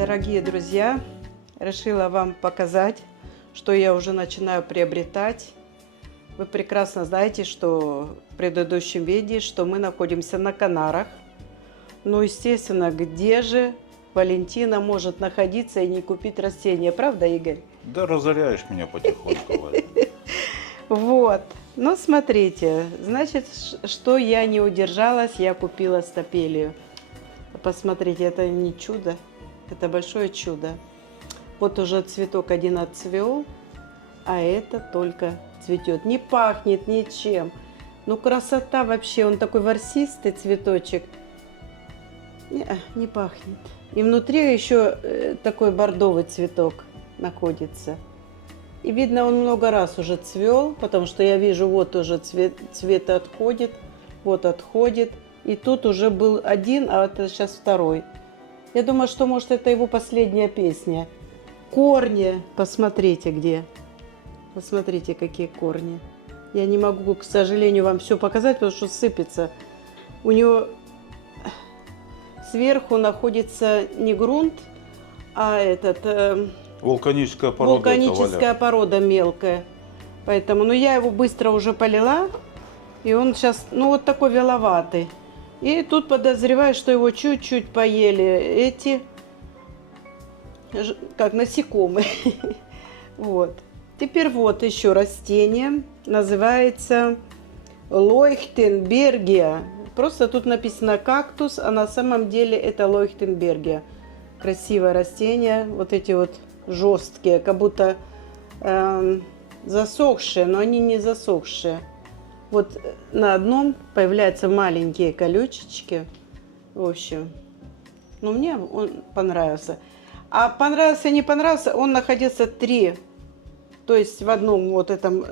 Дорогие друзья, решила вам показать, что я уже начинаю приобретать. Вы прекрасно знаете, что в предыдущем видео, что мы находимся на Канарах. Ну, естественно, где же Валентина может находиться и не купить растения, правда, Игорь? Да разоряешь меня потихоньку, Валя. Вот, ну смотрите, значит, что я не удержалась, я купила стапелию. Посмотрите, это не чудо, это большое чудо. Вот уже цветок один отцвел, а это только цветет. Не пахнет ничем. Ну красота вообще, он такой ворсистый цветочек. Не пахнет. И внутри еще такой бордовый цветок находится. И видно, он много раз уже цвел, потому что я вижу, вот уже цвет отходит, вот отходит. И тут уже был один, а это сейчас второй. Я думаю, что, может, это его последняя песня. Корни, посмотрите где. Посмотрите, какие корни. Я не могу, к сожалению, вам все показать, потому что сыпется. У него сверху находится не грунт, а этот... Вулканическая порода. Вулканическая порода мелкая. Поэтому, ну, я его быстро уже полила. И он сейчас, ну, вот такой веловатый. И тут подозреваю, что его чуть-чуть поели эти, как насекомые. Вот. Теперь вот еще растение. Называется Лойхтенбергия. Просто тут написано кактус, а на самом деле это Лойхтенбергия. Красивое растение. Вот эти вот жесткие, как будто засохшие, но они не засохшие. Вот на одном появляются маленькие колючечки. В общем, ну мне он понравился. А понравился, не понравился, он находился 3. То есть в одном вот этом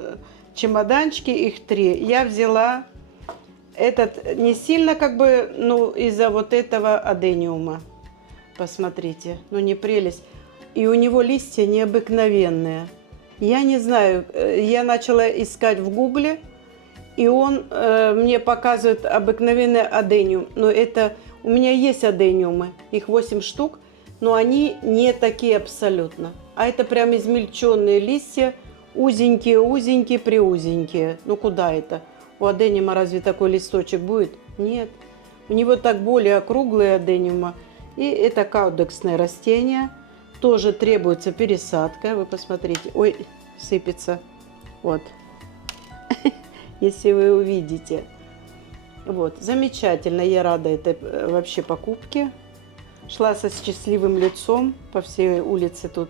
чемоданчике их 3. Я взяла этот не сильно как бы, ну из-за вот этого адениума. Посмотрите, ну не прелесть. И у него листья необыкновенные. Я не знаю, я начала искать в гугле. И он мне показывает обыкновенный адениум. Но это у меня есть адениумы, их 8 штук, но они не такие абсолютно. А это прям измельченные листья, узенькие, приузенькие. Ну куда это? У адениума разве такой листочек будет? Нет. У него так более округлые адениума. И это каудексное растение. Тоже требуется пересадка. Вы посмотрите. Ой, сыпется. Вот. Если вы увидите. Вот, замечательно, я рада этой вообще покупке. Шла со счастливым лицом по всей улице тут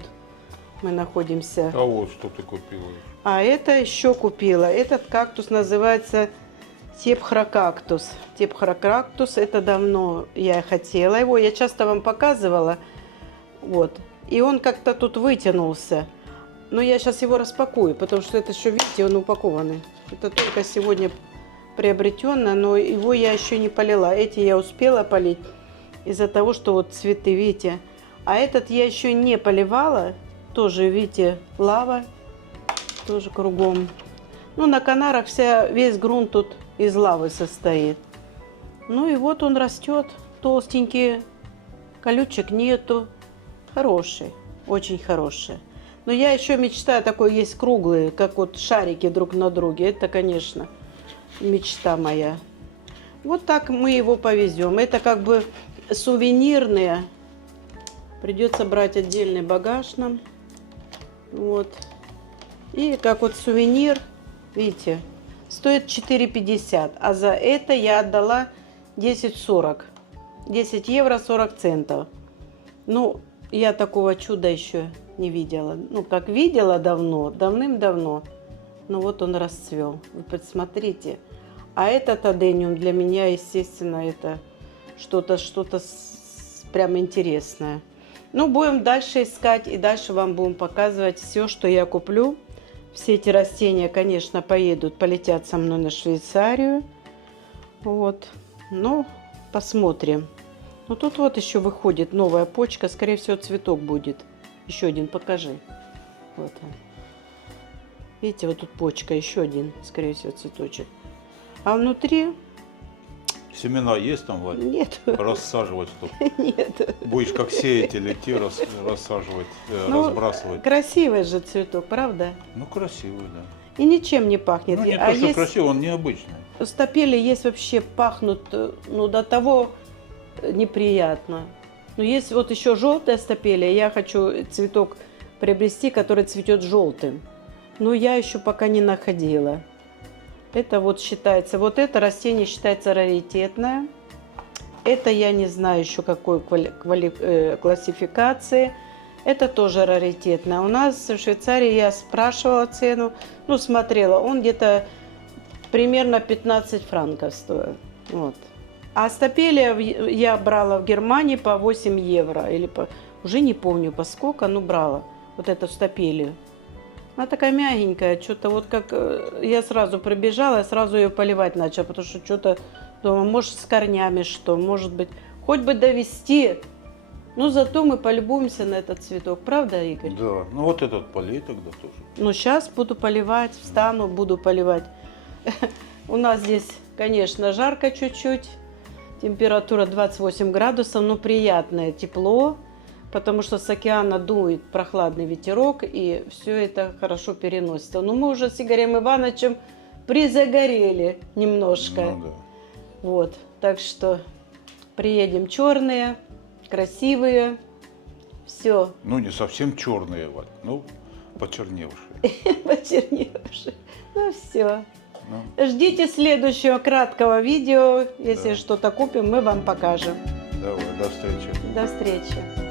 мы находимся. А вот что ты купила? А это еще купила. Этот кактус называется тепхрокактус. Тепхрокактус, это давно я хотела его. Я часто вам показывала. Вот. И он как-то тут вытянулся. Но я сейчас его распакую, потому что это еще, видите, он упакованный. Это только сегодня приобретенно, но его я еще не полила. Эти я успела полить из-за того, что вот цветы, видите. А этот я еще не поливала. Тоже, видите, лава. Тоже кругом. Ну, на Канарах весь грунт тут из лавы состоит. Ну и вот он растет. Толстенький. Колючек нету. Хороший. Очень хороший. Но я еще мечтаю, такой есть круглые, как вот шарики друг на друге. Это, конечно, мечта моя. Вот так мы его повезем. Это как бы сувенирные. Придется брать отдельный багаж нам. Вот. И как вот сувенир, видите, стоит 4,50. А за это я отдала 10,40. 10 евро 40 центов. Ну, я такого чуда еще не видела. Ну, как видела давно, давным-давно. Но вот он расцвел. Вы посмотрите. А этот адениум для меня, естественно, это что-то прям интересное. Ну, будем дальше искать и дальше вам будем показывать все, что я куплю. Все эти растения, конечно, полетят со мной на Швейцарию. Вот. Ну, посмотрим. Ну, тут вот еще выходит новая почка. Скорее всего, цветок будет. Еще один покажи. Вот он. Видите, вот тут почка. Еще один, скорее всего, цветочек. А внутри Семена есть там, Вадь? Нет, Рассаживать, чтобы нет. будешь как сеятель идти, рассаживать, Ну, разбрасывать. красивый же цветок, правда? Ну, красивый, да. И ничем не пахнет. Ну, не А то, что есть красивый, он необычный. стапели есть вообще пахнут, ну, до того неприятно. Но есть вот еще желтая стапелия. Я хочу цветок приобрести, который цветет желтым. Но я еще пока не находила. Это вот считается, вот это растение считается раритетное. Это я не знаю еще какой классификации. Это тоже раритетное. У нас в Швейцарии я спрашивала цену, ну, смотрела, он где-то примерно 15 франков стоит. Вот. А стапелия я брала в Германии по 8 евро. Или по, уже не помню по сколько, но брала вот эту стапелию. Она такая мягенькая, что-то вот как я сразу пробежала, я сразу ее поливать начала, потому что что-то думаю, может с корнями что, может быть, хоть бы довести. Но зато мы полюбуемся на этот цветок, правда, Игорь? Да, ну вот этот полей тогда тоже. Ну, сейчас буду поливать, встану, буду поливать. У нас здесь, конечно, жарко чуть-чуть. Температура 28 градусов, но приятное тепло, потому что с океана дует прохладный ветерок, и все это хорошо переносится. Но мы уже с Игорем Ивановичем призагорели немножко. Ну да. Вот, так что приедем черные, красивые, все. Ну, не совсем черные, Вадь, ну, почерневшие. Почерневшие. Ну все. Ну, Ждите следующего краткого видео. Если Да. что-то купим, мы вам покажем. давай, до встречи. До встречи.